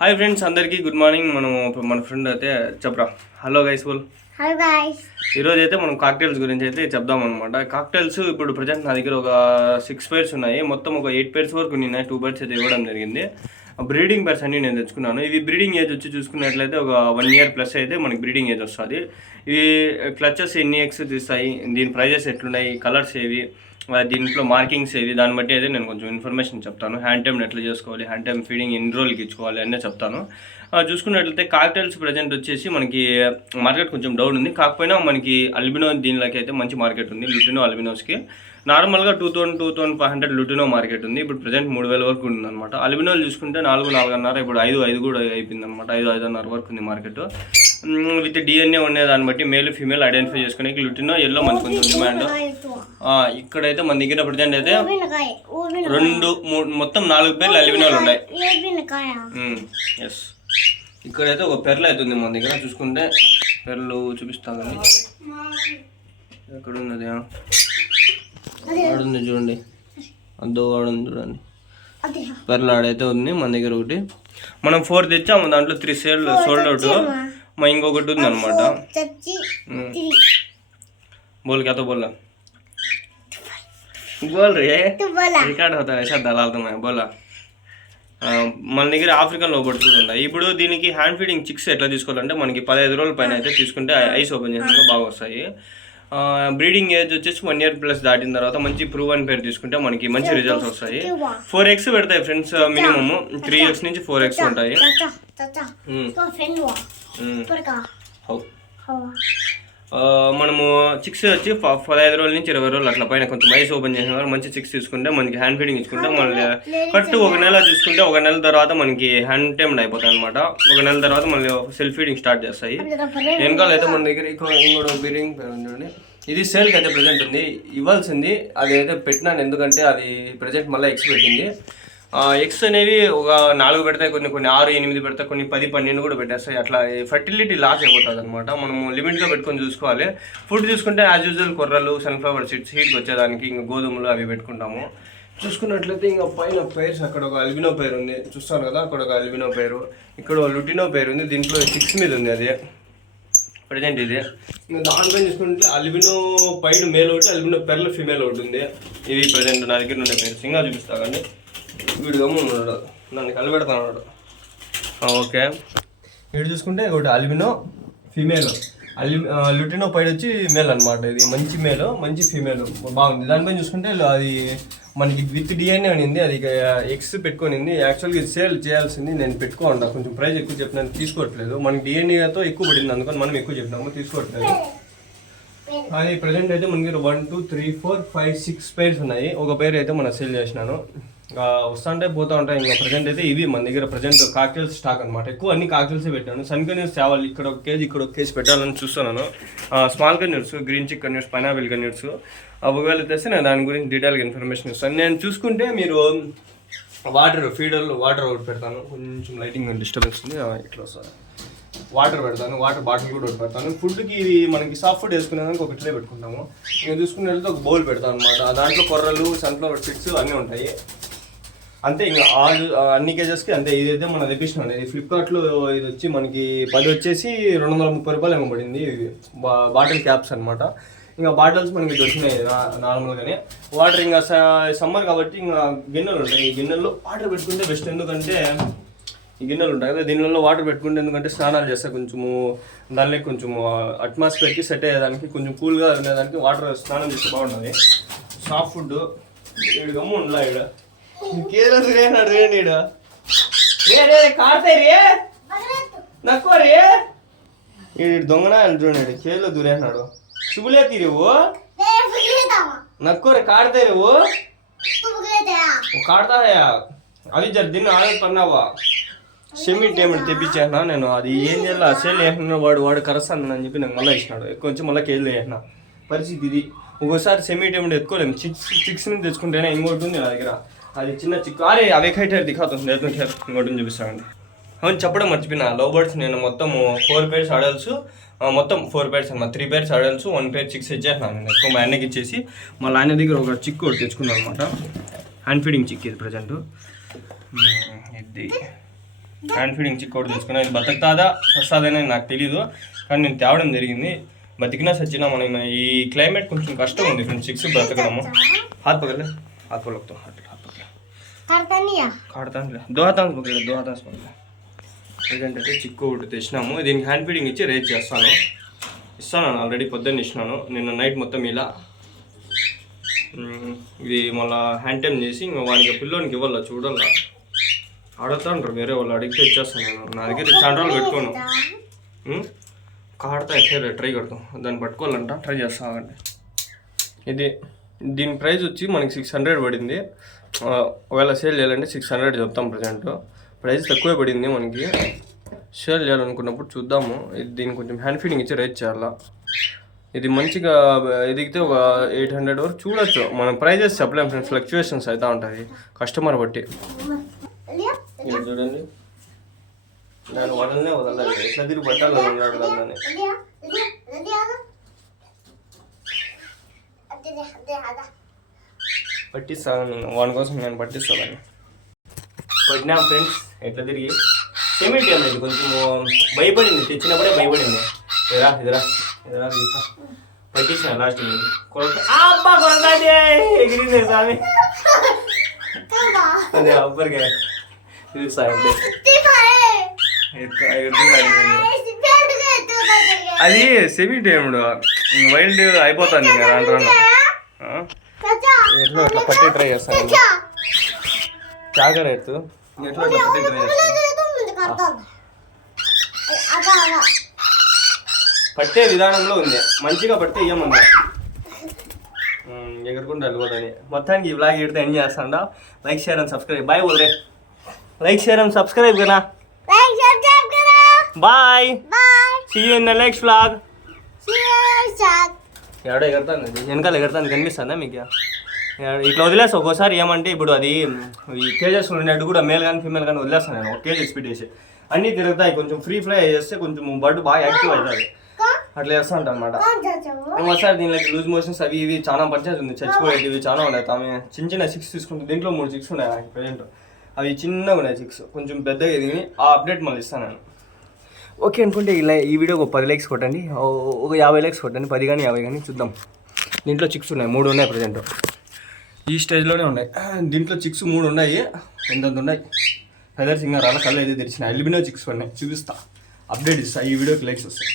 Hi friends, అందరికీ good morning. మనం మన ఫ్రెండ్ అయితే చెప్పరా. హలో గైస్, బోల్. Hello guys. ఈరోజు అయితే మనం కాక్టైల్స్ గురించి అయితే చెప్దాం అనమాట. కాక్టైల్స్ ఇప్పుడు ప్రజెంట్ నా దగ్గర ఒక 6 పేర్స్ ఉన్నాయి. మొత్తం ఒక 8 పేర్స్ వరకు ఉన్నాయి. 2 పేర్స్ అయితే ఇవ్వడం జరిగింది. బ్రీడింగ్ పేర్స్ అన్ని నేను తెచ్చుకున్నాను. ఇవి బ్రీడింగ్ ఏజ్ వచ్చి చూసుకున్నట్లయితే ఒక 1 year ప్లస్ అయితే మనకి బ్రీడింగ్ ఏజ్ వస్తుంది. ఇవి క్లచెస్ ఎన్ని ఎగ్స్ తీస్తాయి, దీని ప్రైజెస్ ఎట్లున్నాయి, కలర్స్ ఏవి, దీంట్లో మార్కింగ్స్ ఏవి, దాన్ని బట్టి అయితే నేను కొంచెం ఇన్ఫర్మేషన్ చెప్తాను. హ్యాండ్ టైమ్ ఎట్లా చేసుకోవాలి, హ్యాండ్ టైమ్ ఫీడింగ్ ఎన్ని రోజులకి ఇచ్చుకోవాలి అన్నీ చెప్తాను. చూసుకున్నట్లయితే కాక్టైల్స్ ప్రజెంట్ వచ్చేసి మనకి మార్కెట్ కొంచెం డౌన్ ఉంది. కాకపోయినా మనకి అల్బినో దీనిలోకి అయితే మంచి మార్కెట్ ఉంది. లుటినో అల్బినోస్కి నార్మల్గా 2,000-2,500 లుటినో మార్కెట్ ఉంది. ఇప్పుడు ప్రజెంట్ 3,000 వరకు ఉంది అనమాట. అల్బినోలు చూసుకుంటే 4,500, ఇప్పుడు 5 కూడా అయిపోయింది అనమాట. 5-5.5 వరకు ఉంది మార్కెట్. విత్ డిఎన్ఏ ఉండే దాన్ని బట్టి మేల్ ఫీమేల్ ఐడెంటిఫై చేసుకునే లుటినో ఎల్లో మనకు కొంచెం డిమాండ్. ఇక్కడైతే మన దగ్గర ప్రజెంట్ అయితే 2-3 మొత్తం 4 పేర్లు అల్బినోలు ఉన్నాయి. ఎస్, ఇక్కడైతే ఒక పెర్లు అవుతుంది మన దగ్గర. చూసుకుంటే పెర్లు చూపిస్తాను కానీ ఎక్కడ ఉన్నది, ఆడుంది చూడండి, అద్దో ఆడుంది చూడండి. పెర్లు ఆడైతే ఉంది మన దగ్గర ఒకటి. మనం 4 తెచ్చాము, దాంట్లో 3 సోల్డ్ అవుట్. మా ఇంకొకటి ఉంది అనమాట. बोल क्या तो बोला बोल रे రికార్డ్ అవుతా ऐसा दलाल तो मैं बोला. మన దగ్గర ఆఫ్రికన్ లోబర్డ్స్ కూడా ఉన్నాయి. ఇప్పుడు దీనికి హ్యాండ్ ఫీడింగ్ చిక్స్ ఎట్లా తీసుకోవాలంటే మనకి 15 రోజుల పైన అయితే తీసుకుంటే ఐస్ ఓపెన్ చేసినాక బాగా వస్తాయి. బ్రీడింగ్ ఏజ్ వచ్చేసి 1 year ప్లస్ దాటిన తర్వాత మంచి ప్రూవన్ పేరు తీసుకుంటే మనకి మంచి రిజల్ట్స్ వస్తాయి. 4 eggs పెడతాయి ఫ్రెండ్స్, మినిమమ్ 3 eggs నుంచి 4 eggs ఉంటాయి. మనము చిక్స్ వచ్చి 15 రోజుల నుంచి 20 రోజులు అట్లా పైన కొంచెం ఐస్ ఓపెన్ చేసిన వాళ్ళు మంచి చిక్స్ తీసుకుంటే మనకి హ్యాండ్ ఫీడింగ్ ఇచ్చుకుంటే మళ్ళీ కరెక్ట్ 1 నెల చూసుకుంటే 1 నెల తర్వాత మనకి హ్యాండ్ టైమ్డ్ అయిపోతాయి అనమాట. 1 నెల తర్వాత మళ్ళీ సెల్ఫ్ ఫీడింగ్ స్టార్ట్ చేస్తాయి. వెనకాల అయితే మన దగ్గర ఇంకోటి బ్రీడింగ్ పేరు ఉంది. ఇది సేల్కి అయితే ప్రజెంట్ ఉంది, ఇవ్వాల్సింది. అది అయితే పెట్టినాను ఎందుకంటే అది ప్రజెంట్ మళ్ళీ ఎక్స్ పెట్టింది. ఎగ్స్ అనేవి ఒక 4 పెడతాయి, కొన్ని 6-8 పెడతాయి, కొన్ని 10-12 కూడా పెట్టేస్తాయి. అట్లా ఫర్టిలిటీ లాస్ అయిపోతుంది అనమాట. మనము లిమిట్గా పెట్టుకొని చూసుకోవాలి. ఫుడ్ చూసుకుంటే యాజ్ యూజువల్ కొర్రలు, సన్ఫ్లవర్ సీడ్స్, హీట్కి వచ్చేదానికి ఇంకా గోధుమలు అవి పెట్టుకుంటాము. చూసుకున్నట్లయితే ఇంకా పైన పేర్స్ అక్కడ ఒక అల్బినో పేరు ఉంది, చూస్తాను కదా, అక్కడ ఒక అల్బినో పేరు, ఇక్కడ లుటినో పేరు ఉంది. దీంట్లో 6 మీద ఉంది అది ప్రజెంట్. ఇది ఇంకా దానిపైన చూసుకుంటే అల్బినో పైన మేల్ ఒకటి, అల్బినో పెర్ల ఫీమేల్ ఒకటి ఉంది. ఇది ప్రజెంట్ నా దగ్గర ఉండే పేరు. ఇంకా చూపిస్తా కానీ వీడు గమ్మున్నాడు, నన్ను కలిపెడతాడు. ఓకే, వీడు చూసుకుంటే ఒకటి అల్బినో ఫీమేల్, లుటినో పైన వచ్చి మేల్ అనమాట. ఇది మంచి మేల్, మంచి ఫీమేల్, బాగుంది. దానిపైన చూసుకుంటే అది మనకి విత్ డిఎన్ఏ అనింది, అది ఎగ్స్ పెట్టుకొనింది. యాక్చువల్గా ఇది సేల్ చేయాల్సింది, నేను పెట్టుకోండా కొంచెం ప్రైస్ ఎక్కువ చెప్పినాను, తీసుకోవట్లేదు. మనకి డిఎన్ఏతో ఎక్కువ పడింది, అందుకని మనం ఎక్కువ చెప్పినాము, తీసుకోవట్లేదు. అది ప్రజెంట్ అయితే మన దగ్గర 1, 2, 3, 4, 5, 6 పేర్స్ ఉన్నాయి. ఒక పేరు అయితే మనం సేల్ చేసినాను. వస్తుంటే పోతూ ఉంటాయి. ఇంకా ప్రజెంట్ అయితే ఇవి మన దగ్గర ప్రజెంట్ కాక్టైల్స్ స్టాక్ అనమాట. ఎక్కువ అన్ని కాక్టైల్సే పెట్టాను. సన్ కన్యూర్స్ తేవాలి, ఇక్కడ 1 kg ఇక్కడ 1 kg పెట్టాలని చూస్తున్నాను. స్మాల్ కన్యూర్స్, గ్రీన్ చిక్ కన్యూర్స్, పైనాపిల్ కన్యూర్స్ ఒకవేళ తెస్తే నేను దాని గురించి డీటెయిల్గా ఇన్ఫర్మేషన్ ఇస్తాను. నేను చూసుకుంటే మీరు ఫీడర్లో వాటర్ ఒకటి పెడతాను. కొంచెం లైటింగ్ డిస్టర్బెన్స్ ఉంది, ఇట్లా వస్తుంది. వాటర్ పెడతాను, వాటర్ బాటిల్ కూడా ఒకటి పెడతాను. ఫుడ్కి ఇది మనకి సాఫ్ట్ ఫుడ్ వేసుకునేదానికి ఒక ట్రే పెట్టుకుంటాము. ఇంకా చూసుకునే ఒక బౌల్ పెడతాను అనమాట. దాంట్లో కొర్రలు, సన్ఫ్లవర్ సీడ్స్ అన్నీ ఉంటాయి. అంతే, ఇంకా అన్ని కేజెస్కి అంతే. ఇదైతే మనం తెప్పించినాం. ఇది ఫ్లిప్కార్ట్లో ఇది వచ్చి మనకి 10 వచ్చేసి 230 రూపాయలు ఏమో పడింది. బాటిల్ క్యాప్స్ అనమాట. ఇంకా బాటిల్స్ మనకి దొరికినాయి నార్మల్గానే. వాటర్ ఇంకా సమ్మర్ కాబట్టి ఇంకా గిన్నెలు ఉంటాయి. ఈ గిన్నెల్లో వాటర్ పెట్టుకుంటే బెస్ట్. ఎందుకంటే ఈ గిన్నెలు ఉంటాయి కదా, దీనిలో వాటర్ పెట్టుకుంటే ఎందుకంటే స్నానాలు చేస్తే కొంచెము దానిలో కొంచెము అట్మాస్ఫియర్కి సెట్ అయ్యేదానికి, కొంచెం కూల్గా ఉండేదానికి వాటర్ స్నానం చేస్తే బాగుంటుంది. సాఫ్ట్ ఫుడ్ ఈడు గమ్ము ఉండలా, ఈడ కేరళ రేనాడు రేండి, ఈడ రే కాడతాయి రే నక్కో రే. ఈడు దొంగనా చూడండి, కేరళ దూరేనాడు. శుభులే తీరేవు నక్కోరే కాడతాయి రేవు కాడతాయా అవి జర దీన్ని ఆర్డర్ పన్నావా. సిమెంట్ ఏమిటి తెప్పించేసినా నేను, అది ఏం చేయాలి సేల్ వేసినా వాడు కరస్తాను అని చెప్పి నాకు మళ్ళీ ఇచ్చినాడు. కొంచెం మళ్ళీ కేజీలు వేసిన పరిస్థితి ఇది. ఒక్కోసారి సిమెంట్ ఏమిటి ఎత్తుకోలేము. చిక్స్ నుంచి తెచ్చుకుంటేనే. ఇంకోటి ఉంది నా దగ్గర, అది చిన్న చిక్కు. అరే అవి హైటర్ దిఖాతుంది, ఇంకోటి చూపిస్తానండి. అవును, చెప్పడం మర్చిపోయినా. లవ్ బర్డ్స్ నేను మొత్తం 4 పేర్స్ అడల్ట్స్, మొత్తం 4 పేర్స్ అన్నమాట. 3 పేర్స్ అడల్ట్స్, 1 పేర్ చిక్స్ ఇచ్చేసినాను నేను. ఎక్కువ మా ఆయనకి ఇచ్చేసి మళ్ళీ ఆయన దగ్గర ఒక చిక్కు ఒకటి తెచ్చుకున్నాను అనమాట. హ్యాండ్ ఫీడింగ్ చిక్ ఇది ప్రజెంట్. ఇది హ్యాండ్ ఫీడింగ్ చిక్ ఒకటి తీసుకున్నా. ఇది బతుకుతాదా సస్తాదని నాకు తెలీదు, కానీ నేను తేవడం జరిగింది. బతికినా సచ్చినా మనం ఈ క్లైమేట్ కొంచెం కష్టం ఉంది ఫ్రెండ్స్ చిక్స్ బ్రతకడము. హాత్ పగలే హాత్ పగలతో హాత్ పగలే కాడతాను దోహతాన్స్ పగలే దోహతాన్స్ పగలే. ప్రజెంట్ అయితే చిక్కు ఒకటి తెచ్చినాము. దీనికి హ్యాండ్ ఫీడింగ్ ఇచ్చి రేజ్ ఇస్తాను ఆల్రెడీ పొద్దున్న ఇచ్చినాను. నిన్న నైట్ మొత్తం ఇలా ఇది మళ్ళీ హ్యాండ్ టైమ్ చేసి ఇంకా వానికి పిల్లోనికి ఇవ్వాల చూడాల. అడుగుతా ఉంటారు వేరే వాళ్ళు, అడిగితే ఇచ్చేస్తాను నేను. నా దగ్గర చాలా రోజులు పెట్టుకోను. కాడతా ఎట్లా ట్రై కడతాం, దాన్ని పట్టుకోవాలంట ట్రై చేస్తామండి. ఇది దీని ప్రైస్ వచ్చి మనకి 600 పడింది. ఒకవేళ సేల్ చేయాలంటే 600 చెప్తాం. ప్రజెంట్ ప్రైస్ తక్కువే పడింది మనకి. షేర్ చేయాలనుకున్నప్పుడు చూద్దాము. ఇది దీనికి కొంచెం హ్యాండ్ ఫీడింగ్ ఇచ్చి రేట్ చేయాలా. ఇది మంచిగా ఎదిగితే ఒక 800 వరకు చూడొచ్చు. మనం ప్రైజెస్ చెప్పలేము ఫ్రెండ్స్, ఫ్లక్చుయేషన్స్ అవుతూ ఉంటుంది కస్టమర్ బట్టి. ఇది చూడండి, నేను వదలలేదు ఎట్లా తిరిగి పట్టాలి అన్నాడు దాన్ని. పట్టిస్తాను నేను, వాని కోసం నేను పట్టిస్తాను. పట్టినా ఫ్రెండ్స్ ఎట్లా తిరిగి సెమీ టైం ఇది కొంచెం భయపడింది, తెచ్చినప్పుడే భయపడింది. ఎదురా ఎదురా ఎదురా పట్టించిన లాస్ట్ కొరకాది ఎగిరింది స్వామి. అదే అప్పటికే అది సెమీ టైమ్డ్ వైల్డ్ అయిపోతుంది కదా అంటారు. ఎట్లా అట్లా పట్టి ట్రై చేస్తాను జాగ్రత్త ఎత్తు. ఎట్లా అట్లా పట్టి ట్రై చేస్తాను. పట్టే విధానంలో ఉంది, మంచిగా పడితే ఇయ్యమంది ఎగురుకుంటూ వెళ్ళిపోతుంది. మొత్తానికి ఈ బ్లాగ్ ఎడితే ఎండ్ చేస్తాడా. Like share and subscribe. Bye బోల్ రే, లైక్ షేర్ అండ్ సబ్స్క్రైబ్ కదా. Bye, see you in the next vlog. ఎవడో ఎగురుతుంది, వెనకాల ఎగురుతుంది కనిపిస్తుందా మీకు? ఇట్లా వదిలేస్తా ఒక్కోసారి. ఏమంటే ఇప్పుడు అది ఈ కేజెస్ ఉండేట్టు కూడా మేల్ కానీ ఫీమేల్ కానీ వదిలేస్తాను నేను. ఒక కేజీ స్పీడ్ వేసి అన్నీ తిరుగుతాయి. కొంచెం ఫ్రీ ఫ్లై చేస్తే కొంచెం బర్డ్ బాగా యాక్టివ్ అవుతుంది. అట్లా చేస్తా ఉంటా అనమాట. ఒకసారి దీనికి లూజ్ మోషన్స్ అవి ఇవి చాలా పర్చేజ్ ఉంది, చచ్చిపోయేటివి చాలా ఉన్నాయి. ఆమె చిన్న చిన్న 6 తీసుకుంటుంది. దీంట్లో 3 6 ఉన్నాయి నాకు ప్రజెంట్. అవి చిన్నగా ఉన్నాయి 6, కొంచెం పెద్దగా ఎదిగి. ఆ అప్డేట్ మళ్ళీ ఇస్తాను నేను. ఓకే అనుకుంటే ఇలా ఈ వీడియోకి ఒక 10 లైక్స్ కొట్టండి, ఒక 50 లైక్స్ కొట్టండి. 10 కానీ 50 కానీ చూద్దాం. దీంట్లో 6 ఉన్నాయి, 3 ఉన్నాయి ప్రజెంట్ ఈ స్టేజ్లోనే ఉన్నాయి. దీంట్లో 6 3 ఉన్నాయి, ఎంతంత ఉన్నాయి. ఫెదర్స్ ఇంకా రాళ్ళ కళ్ళు అయితే తెరిచిన ఎల్బినో 6 ఉన్నాయి. చూపిస్తా, అప్డేట్ ఇస్తా. ఈ వీడియోకి లైక్స్ వస్తాయి.